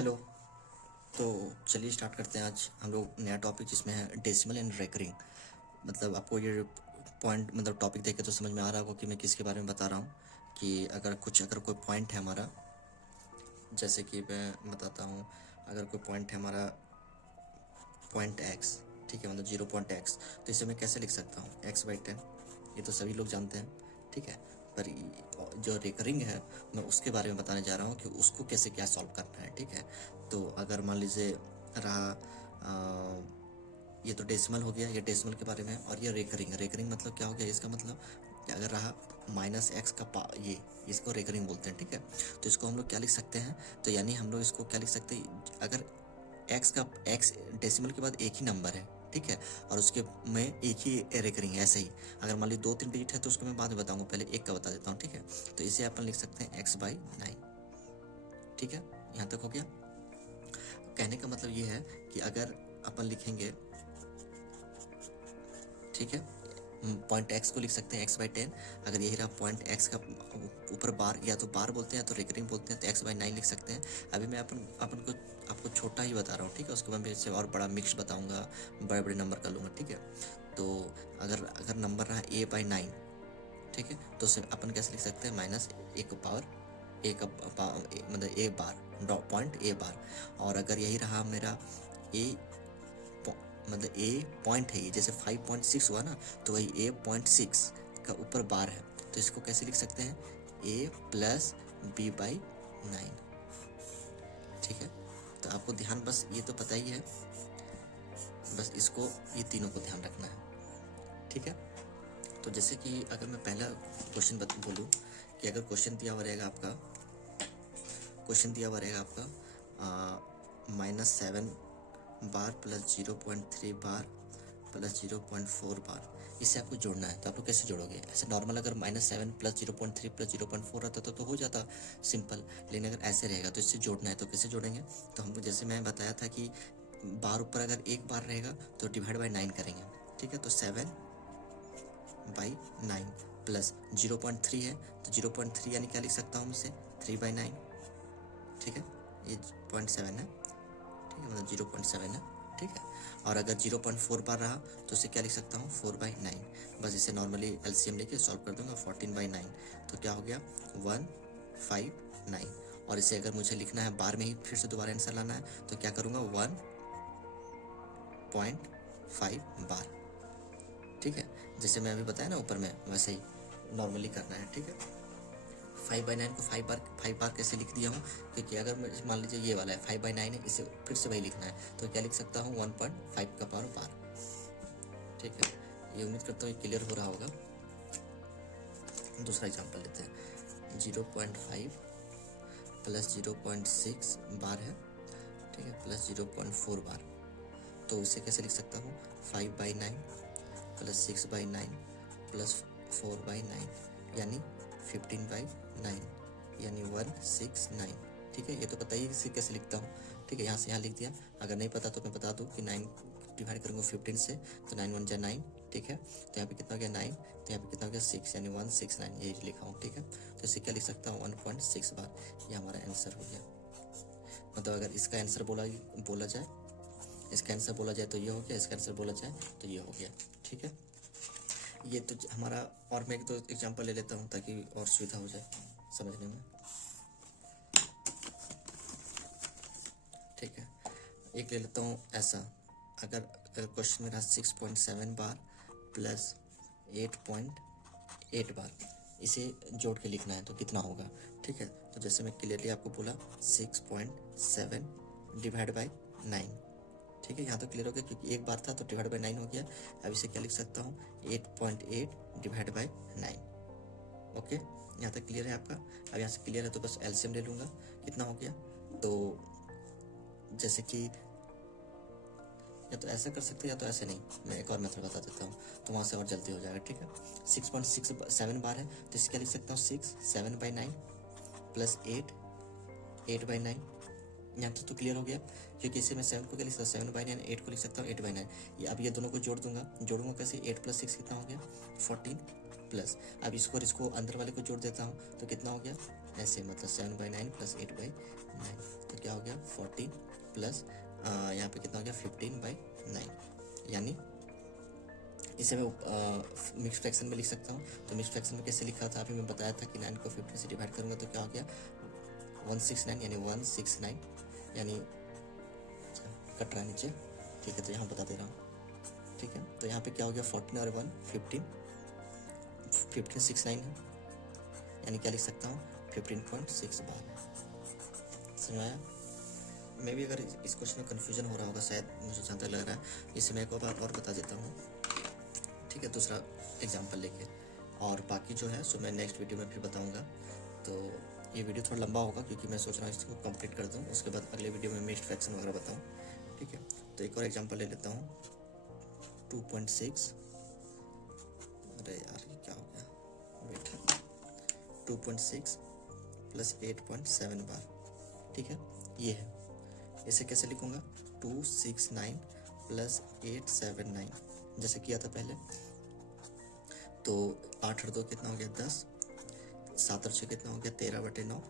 Hello. तो चलिए start करते हैं आज हम लोग नया टॉपिक जिसमें है डेसिमल एंड रेकरिंग। मतलब आपको ये पॉइंट मतलब टॉपिक देख के तो समझ में आ रहा होगा कि मैं किसके बारे में बता रहा हूँ। कि अगर कोई पॉइंट है हमारा, जैसे कि मैं बताता हूँ, अगर कोई पॉइंट है हमारा पॉइंट एक्स, ठीक है, मतलब 0.x, तो इसे मैं कैसे लिख सकता हूँ x/10। ये तो सभी लोग जानते हैं, ठीक है। पर जो रिकरिंग है मैं उसके बारे में बताने जा रहा हूँ कि उसको कैसे क्या सॉल्व करना है, ठीक है। तो अगर मान लीजिए रहा ये तो डेसिमल हो गया, ये डेसिमल के बारे में, और ये रेकरिंग। रेकरिंग मतलब क्या हो गया, इसका मतलब कि अगर रहा -x का ये इसको रेकरिंग बोलते हैं, ठीक है। तो इसको हम लोग क्या लिख सकते हैं, तो यानी हम लोग इसको क्या लिख सकते हैं, अगर x डेसिमल के बाद एक ही नंबर है, ठीक है, और उसके में एक ही रेकरिंग है, ऐसे ही अगर मान ली 2-3 डिजिट है तो उसको मैं बाद में बताऊंगा, पहले एक का बता देता हूँ, ठीक है। तो इसे अपन लिख सकते हैं x/9, ठीक है। यहाँ तक हो गया। कहने का मतलब ये है कि अगर अपन लिखेंगे, ठीक है, पॉइंट एक्स को लिख सकते हैं x/10। अगर यही रहा पॉइंट एक्स का ऊपर बार, या तो बार बोलते हैं तो रेकरिंग बोलते हैं, तो x/9 लिख सकते हैं। अभी मैं अपन को आपको छोटा ही बता रहा हूँ, ठीक है। उसके बाद मैं इससे और बड़ा मिक्स बताऊँगा, बड़े बड़े नंबर का लूँगा, ठीक है। तो अगर नंबर रहा a/9, ठीक है, तो उसे अपन कैसे लिख सकते हैं, मतलब a बार, पॉइंट a बार। और अगर यही रहा मेरा a, मतलब ए पॉइंट है, ये जैसे 5.6 हुआ ना, तो वही a.6 का ऊपर बार है, तो इसको कैसे लिख सकते हैं, a+b/9, ठीक है। तो आपको ध्यान बस ये तो पता ही है, बस इसको ये तीनों को ध्यान रखना है, ठीक है। तो जैसे कि अगर मैं पहला क्वेश्चन बोलूँ कि अगर क्वेश्चन दिया हुआ रहेगा आपका -7 बार प्लस 0.3 बार प्लस 0.4 बार, इसे आपको जोड़ना है। तो आपको कैसे जोड़ोगे, ऐसे नॉर्मल अगर -7 प्लस 0.3 प्लस 0.4 रहता तो हो जाता सिंपल, लेकिन अगर ऐसे रहेगा तो इससे जोड़ना है। तो कैसे जोड़ेंगे, तो हमको जैसे मैं बताया था कि बार ऊपर अगर एक बार रहेगा तो डिवाइड बाई 9 करेंगे, ठीक है। तो 7/9 प्लस 0.3 है, तो 0.3 यानी क्या लिख सकता हूँ इसे, 3/9, ठीक है। ये 0.7 है, ठीक है, मतलब 0.7 है, ठीक है। और अगर 0.4 बार रहा तो उसे क्या लिख सकता हूँ, 4/9। बस इसे नॉर्मली एलसीएम लेके सॉल्व कर दूंगा, 14/9, तो क्या हो गया, 159। और इसे अगर मुझे लिखना है बार में ही, फिर से दोबारा आंसर लाना है, तो क्या करूँगा, 1.5 बार, ठीक है। जैसे मैं अभी बताया ना ऊपर में, वैसे ही नॉर्मली करना है, ठीक है। 5/9 को 5 बार कैसे लिख दिया हूँ, क्योंकि अगर मान लीजिए ये वाला है 5/9 है, इसे फिर से वही लिखना है, तो क्या लिख सकता हूँ, 1.5 का पावर बार, ठीक है। ये उम्मीद करता हूँ क्लियर हो रहा होगा। दूसरा एग्जांपल लेते हैं, 0.5 प्लस 0.6 बार है, ठीक है, प्लस 0.4 बार। तो इसे कैसे लिख सकता हूँ, 5/9 प्लस 6/9 प्लस 4/9, यानी 15/9, यानी 169, ठीक है। ये तो पता ही इसे कैसे लिखता हूँ, ठीक है। यहाँ से यहाँ लिख दिया। अगर नहीं पता तो मैं बता दूँ कि 9 डिवाइड करूँगा 15 से, तो 9 1 जा 9, ठीक है। तो यहाँ पे कितना हो गया 9, तो यहाँ पे कितना हो गया 6, यानी 169, यही लिखा हूँ, ठीक है। तो इसे क्या लिख सकता हूँ, 1.6 बार। ये हमारा आंसर हो गया। मतलब अगर इसका आंसर बोला जाए, इसका आंसर बोला जाए तो ये हो गया, इसका आंसर बोला जाए तो ये हो गया, ठीक है। ये तो हमारा, और मैं एक दो एग्जांपल ले लेता हूँ ताकि और सुविधा हो जाए समझने में, ठीक है। एक ले लेता हूँ ऐसा, अगर क्वेश्चन में रहा 6.7 बार प्लस 8.8 बार, इसे जोड़ के लिखना है तो कितना होगा, ठीक है। तो जैसे मैं क्लियरली आपको बोला 6.7 डिवाइड बाई 9, ठीक है। यहाँ तो क्लियर हो गया क्योंकि एक बार था तो डिवाइड बाई 9 हो गया। अब इसे क्या लिख सकता हूँ, 8.8 डिवाइड बाई 9, ओके। यहाँ तक क्लियर है आपका। अब यहाँ से क्लियर है तो बस एलसीएम ले लूँगा, कितना हो गया। तो जैसे कि या तो ऐसा कर सकते हैं या तो ऐसे नहीं, मैं एक और मेथड बता देता हूँ तो वहाँ से और जल्दी हो जाएगा, ठीक है। 6.67 बार है तो इसे क्या लिख सकता हूँ, 6 7/9 प्लस 8/9। यहाँ तो क्लियर हो गया क्योंकि इसे मैं 7 को क्या लिख सकता हूँ, 7/9, 8 को लिख सकता हूँ 8/9। ये अब ये दोनों को जोड़ूंगा कैसे, 8 + 6 कितना हो गया, 14 प्लस। अब इसको अंदर वाले को जोड़ देता हूँ तो कितना हो गया, ऐसे मतलब 7/9 प्लस 8/9, तो क्या हो हो गया 14 प्लस यहाँ पे कितना हो गया 15/9, यानी इसे मैं मिक्स फ्रैक्शन में लिख सकता हूँ। तो मिक्स फ्रैक्शन में कैसे लिखा था अभी मैं बताया था कि 9 को 15 से डिवाइड करूँगा तो क्या हो गया 169, यानी 169, यानी कट रहा है नीचे, ठीक है, तो यहाँ बता दे रहा हूँ, ठीक है। तो यहाँ पे क्या हो गया 14 और 1 15, 1569 है, यानी क्या लिख सकता हूँ 15.6 बार। समझ में आया? मैं भी अगर इस क्वेश्चन में कन्फ्यूजन हो रहा होगा शायद, मुझे जहाँ तक लग रहा है, इसे मैं एक बात और बता देता हूँ, ठीक है, दूसरा एग्जाम्पल लेके, और बाकी जो है सो मैं नेक्स्ट वीडियो में फिर बताऊँगा। तो ये वीडियो थोड़ा लंबा होगा क्योंकि मैं सोच रहा हूँ इसको कंप्लीट कर दूँ, उसके बाद अगले वीडियो में मिक्स्ड फ्रैक्शन वगैरह बताऊँ, ठीक है। तो एक और एग्जांपल ले लेता हूँ 2.6, अरे यार ये क्या हो गया, वेट, 2.6 प्लस 8.7 बार, ठीक है, ये है। इसे कैसे लिखूँगा 269 प्लस 879, जैसे किया था पहले। तो 8 और 2 कितना हो गया 10, 7 और 6 कितना हो गया 13/9।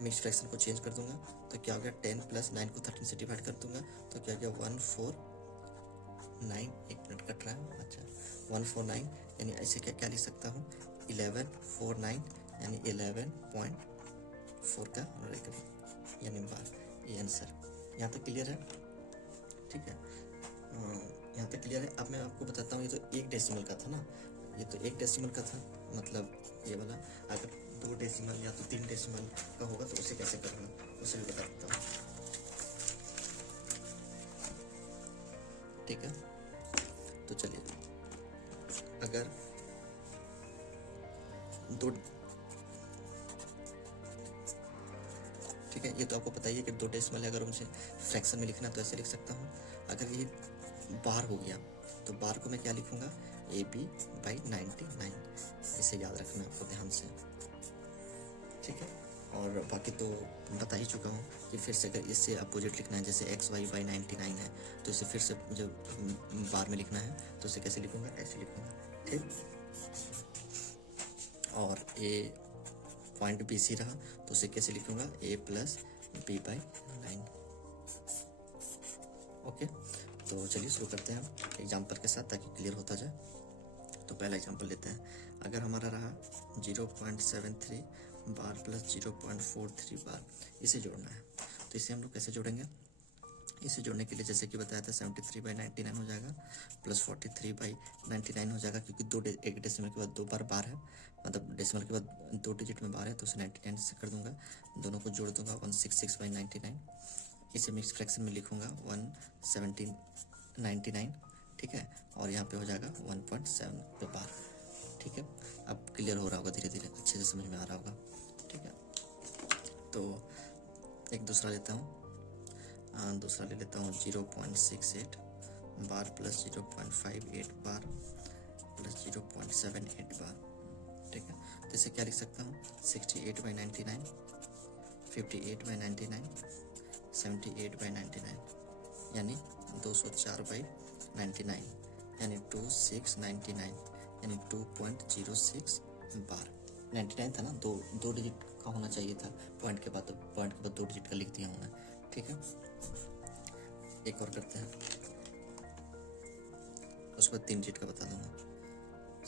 मिक्स फ्रैक्शन को चेंज कर दूंगा तो क्या हो गया 10 प्लस 9 को 13 से डिवाइड कर दूंगा तो क्या हो गया 149, एक मिनट कट रहा है, अच्छा 149, यानी ऐसे क्या क्या लिख सकता हूँ 1149, यानी 11.4 का रेकरिंग, यानी बार, ये आंसर। यहाँ तक क्लियर है? ठीक है, यहाँ तक क्लियर है। अब मैं आपको बताता हूँ, ये तो एक डेसिमल का था ना, ये तो एक डेसिमल का था, मतलब ये वाला। अगर 2 डेसिमल या तो 3 डेसिमल का होगा तो उसे कैसे करूँगा उसे भी बता देता हूँ, ठीक है। तो चलिए, अगर 2, ठीक है, ये तो आपको पता ही है कि 2 डेसिमल है, अगर मुझे फ्रैक्शन में लिखना तो ऐसे लिख सकता हूँ। अगर ये बार हो गया तो बार को मैं क्या लिखूँगा AB/99, इसे याद रखना आपको ध्यान से, ठीक है। और बाकी तो बता ही चुका हूँ कि फिर से अगर इससे अपोजिट लिखना है, जैसे XY/99 है, तो इसे फिर से जब बार में लिखना है तो इसे कैसे लिखूँगा, ऐसे लिखूँगा, ठीक। और A पॉइंट BC रहा तो उसे कैसे लिखूँगा A प्लस B/9, ओके। तो चलिए शुरू करते हैं एग्जाम्पल के साथ ताकि क्लियर होता जाए। तो पहला एग्जाम्पल लेते हैं। अगर हमारा रहा 0.73 बार प्लस 0.43 बार, इसे जोड़ना है, तो इसे हम लोग कैसे जोड़ेंगे? इसे जोड़ने के लिए जैसे कि बताया था 73/99 हो जाएगा प्लस 43/99 हो जाएगा, क्योंकि एक डेसिमल के बाद 2 बार बार है, मतलब डेसिमल के बाद 2 डिजिट में बार है, तो उसे 99 से कर दूंगा, दोनों को जोड़ दूंगा 166/99। इसे मिक्स फ्रैक्शन में लिखूंगा 117/99, ठीक है, और यहाँ पे हो जाएगा 1.7 पे बार, ठीक है। अब क्लियर हो रहा होगा, धीरे धीरे अच्छे से समझ में आ रहा होगा, ठीक है। तो एक दूसरा लेता हूँ, दूसरा ले लेता हूँ 0.68 बार प्लस 0.58 बार प्लस 0.78 बार, ठीक है। तो इसे क्या लिख सकता हूँ 68/99, 58/99, 78/99, यानी 204/99, यानी 2699, यानी 2.06 बार। 99 था ना, दो डिजिट का होना चाहिए था पॉइंट के बाद, तो पॉइंट के बाद 2 डिजिट का लिख दिया हूँ मैं, ठीक है। एक और करते हैं, उसके बाद 3 डिजिट का बता दूंगा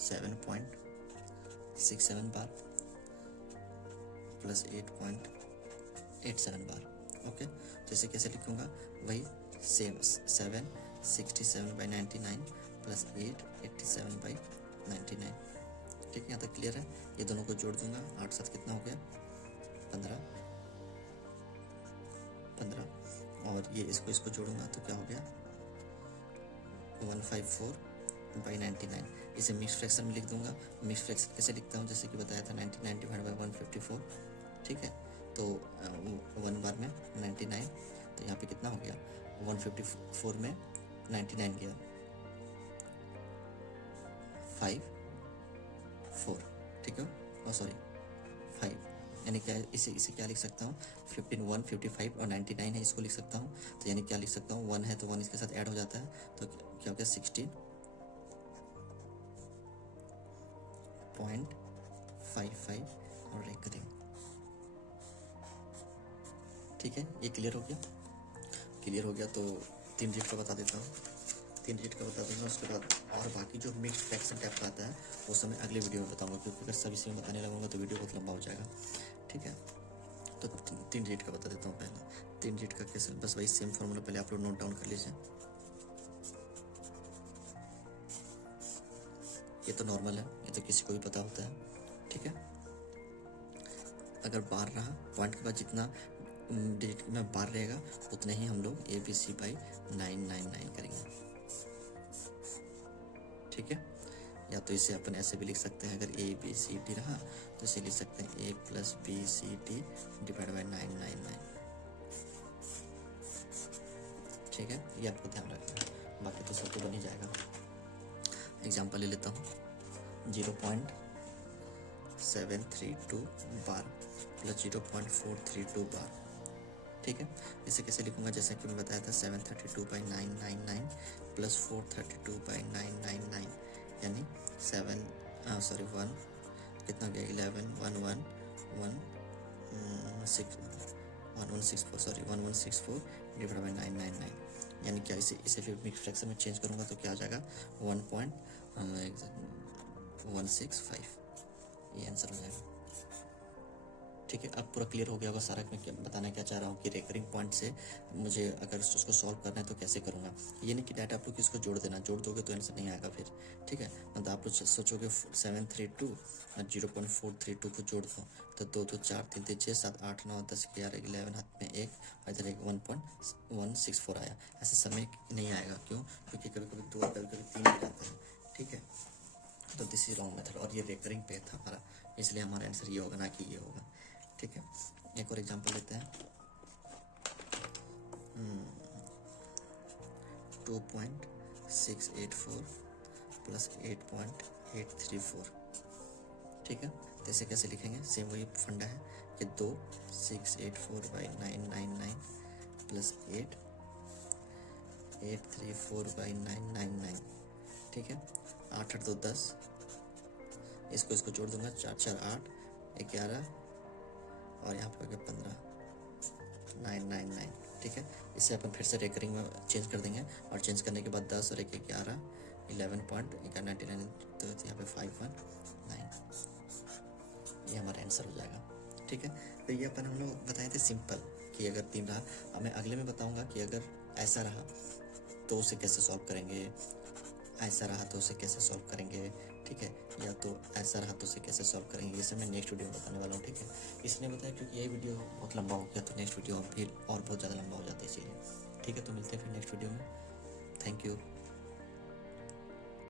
7.67 बार प्लस 8.87 बार, ओके। तो इसे कैसे लिखूंगा, वही सेम 767/99 प्लस 887/99, ठीक है। यहाँ तक क्लियर है? ये दोनों को जोड़ दूंगा, 8 7 कितना हो गया 15, और ये इसको जोड़ूंगा तो क्या हो गया 154/99। इसे मिक्स फ्रैक्शन में लिख दूंगा। मिक्स फ्रैक्शन कैसे लिखता हूँ, जैसे कि बताया था 99 डिवाइड बाई 154, ठीक है। तो 1 बार में 99, तो यहाँ पे कितना हो गया 154 में 99 गया 5 4, ठीक है, ओ सॉरी 5, यानी क्या इसे क्या लिख सकता हूँ 15 155 और 99 है, इसको लिख सकता हूँ। तो यानी क्या लिख सकता हूँ 1 है तो 1 इसके साथ ऐड हो जाता है, तो क्या हो गया 16.55 और रेकरिंग, ठीक है, ये क्लियर हो गया। क्लियर हो गया तो 3 डिजिट का बता देता हूँ, 3 डिजिट का बता दूँगा। उसके बाद और बाकी जो मिक्स फ्रैक्शन टाइप का आता है वो सब मैं अगले वीडियो में बताऊँगा, क्योंकि अगर सब इसी में बताने लगूँगा तो वीडियो बहुत लंबा हो जाएगा। ठीक है, तो 3 डिजिट का बता देता हूँ। पहले 3 डिजिट का कैसे, बस वही सेम फॉर्मूला पहले आप लोग नोट डाउन कर लीजिए। ये तो नॉर्मल है, ये तो किसी को भी पता होता है। ठीक है, अगर बार रहा पॉइंट के बाद जितना डिजिट में बार रहेगा उतने ही हम लोग ABC बाई 999 करेंगे। ठीक है, या तो इसे अपन ऐसे भी लिख सकते हैं, अगर ABCD रहा तो इसे लिख सकते हैं A + BCD डिवाइड बाई 999। ठीक है, ये आपको ध्यान रखना है, बाकी तो सब तो बन ही जाएगा। एग्जाम्पल ले लेता हूँ, 0.732 बार प्लस 0.432 बार। ठीक है, इसे कैसे लिखूंगा, जैसे कि मैं बताया था 732/999 प्लस 432/999 यानी 1 कितना हो गया 1164 डिवाइड बाई 999, यानी क्या इसे फिर मिक्स फ्रैक्शन में चेंज करूँगा तो क्या आ जाएगा 1.165, ये आंसर हो जाएगा। ठीक है, अब पूरा क्लियर हो गया होगा सारा। मैं क्या बताना क्या चाह रहा हूँ कि रेकरिंग पॉइंट से मुझे अगर उसको सॉल्व करना है तो कैसे करूँगा। ये नहीं कि डाटा आप लोग किसको जोड़ देना, जोड़ दोगे तो आंसर नहीं आएगा फिर। ठीक है, मतलब आप लोग सोचोगे 732 और 0.432 को जोड़ दो तो 2 2 4 3 3 6 7 8 9 10 11 11 हाथ में 1 और इधर एक 1.164 आया। ऐसे समय नहीं आएगा, क्यों? क्योंकि कभी कभी 2 कभी कभी 3 भी जाता है। ठीक है, तो दिस इज रॉन्ग मेथड, और ये रेकरिंग पे था हमारा, इसलिए हमारा आंसर ये होगा ना कि ये होगा। ठीक है, एक और एग्जांपल लेते हैं, 2.684 प्लस 8.834। ठीक है, तो इसे कैसे लिखेंगे, सेम वही फंडा है कि 684/999 प्लस 834/999। ठीक है, 8 8 2 10, इसको जोड़ दूंगा, 4 4 8 11 और यहाँ पे हो गया 15 999। ठीक है, इसे अपन फिर से रेकरिंग में चेंज कर देंगे, और चेंज करने के बाद 10 और 1 11 11.99 तो यहाँ पे 519, ये हमारा आंसर हो जाएगा। ठीक है, तो ये अपन हम लोग बताए थे सिंपल कि अगर 3 रहा। अब मैं अगले में बताऊँगा कि अगर ऐसा रहा तो उसे कैसे सॉल्व करेंगे, ऐसा रहा तो उसे कैसे सॉल्व करेंगे। ठीक है, या तो ऐसा रहा तो उसे कैसे सॉल्व करेंगे, ये सब मैं नेक्स्ट वीडियो में बताने वाला हूँ। ठीक है, इसलिए बताया क्योंकि ये वीडियो बहुत लंबा हो गया तो नेक्स्ट वीडियो फिर और बहुत ज़्यादा लंबा हो जाता है, इसीलिए। ठीक है, तो मिलते हैं फिर नेक्स्ट वीडियो में। Thank you.